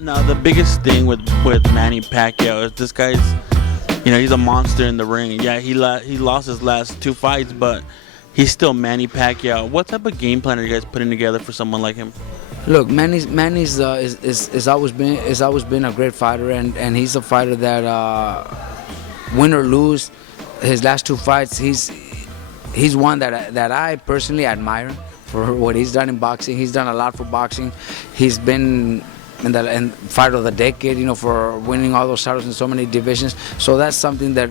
Now the biggest thing with Manny Pacquiao is this guy's, he's a monster in the ring. Yeah, he lost his last two fights, but he's still Manny Pacquiao. What type of game plan are you guys putting together for someone like him? Look, Manny's is always been a great fighter, and he's a fighter that win or lose, his last two fights, he's one that I personally admire for what he's done in boxing. He's done a lot for boxing. He's been in the fighter of the decade, for winning all those titles in so many divisions. So that's something that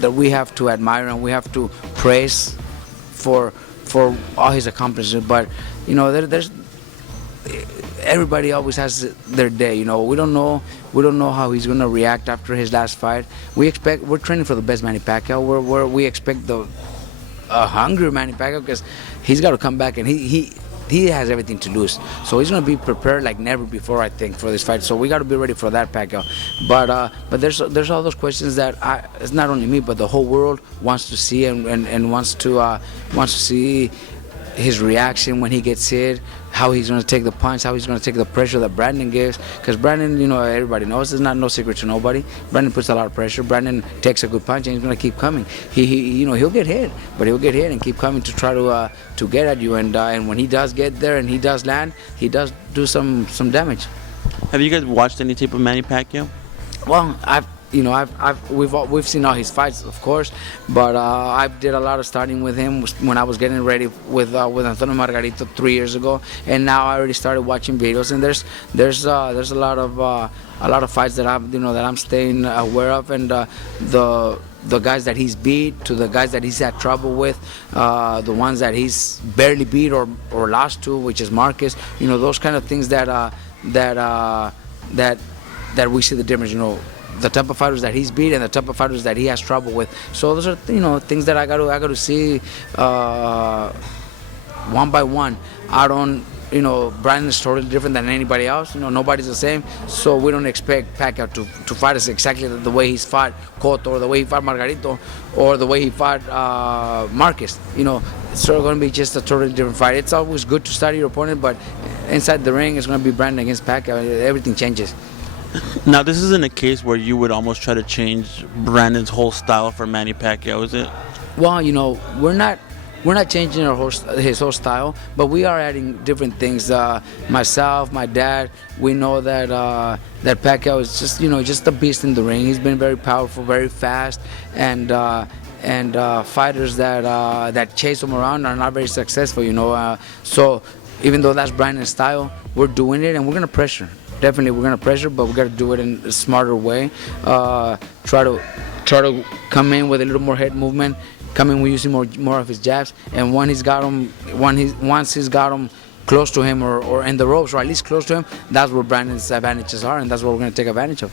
we have to admire and we have to praise for all his accomplishments. But there's everybody always has their day. We don't know how he's gonna react after his last fight. We're training for the best Manny Pacquiao. We expect the hungry Manny Pacquiao, because he's got to come back and he has everything to lose. So he's gonna be prepared like never before, I think, for this fight. So we got to be ready for that, Pacquiao. But there's all those questions that it's not only me, but the whole world wants to see and wants to see his reaction when he gets hit, how he's going to take the punch, how he's going to take the pressure that Brandon gives. Because Brandon, everybody knows, there's no secret to nobody. Brandon puts a lot of pressure. Brandon takes a good punch and he's going to keep coming. He'll get hit, but he'll get hit and keep coming to try to get at you. And when he does get there and he does land, he does do some damage. Have you guys watched any tape of Manny Pacquiao? Well, we've seen all his fights, of course, but I did a lot of studying with him when I was getting ready with Antonio Margarito 3 years ago, and now I already started watching videos. And there's a lot of fights that I'm staying aware of, and the guys that he's beat to the guys that he's had trouble with, the ones that he's barely beat or lost to, which is Marquez. Those kind of things that we see the difference. The type of fighters that he's beat and the type of fighters that he has trouble with. So those are things that I got to see one by one. I don't Brandon is totally different than anybody else. Nobody's the same. So we don't expect Pacquiao to fight us exactly the way he's fought Cotto, or the way he fought Margarito, or the way he fought Marquez. It's going to be just a totally different fight. It's always good to study your opponent, but inside the ring, it's going to be Brandon against Pacquiao. Everything changes. Now, this isn't a case where you would almost try to change Brandon's whole style for Manny Pacquiao, is it? Well, we're not changing his whole style, but we are adding different things. Myself, my dad, we know that Pacquiao is just a beast in the ring. He's been very powerful, very fast, and fighters that chase him around are not very successful. So even though that's Brandon's style, we're doing it and we're gonna pressure. Definitely, we're gonna pressure, but we gotta do it in a smarter way. Try to come in with a little more head movement. Come in with using more of his jabs, and once he's got him close to him or in the ropes, or at least close to him, that's where Brandon's advantages are, and that's what we're gonna take advantage of.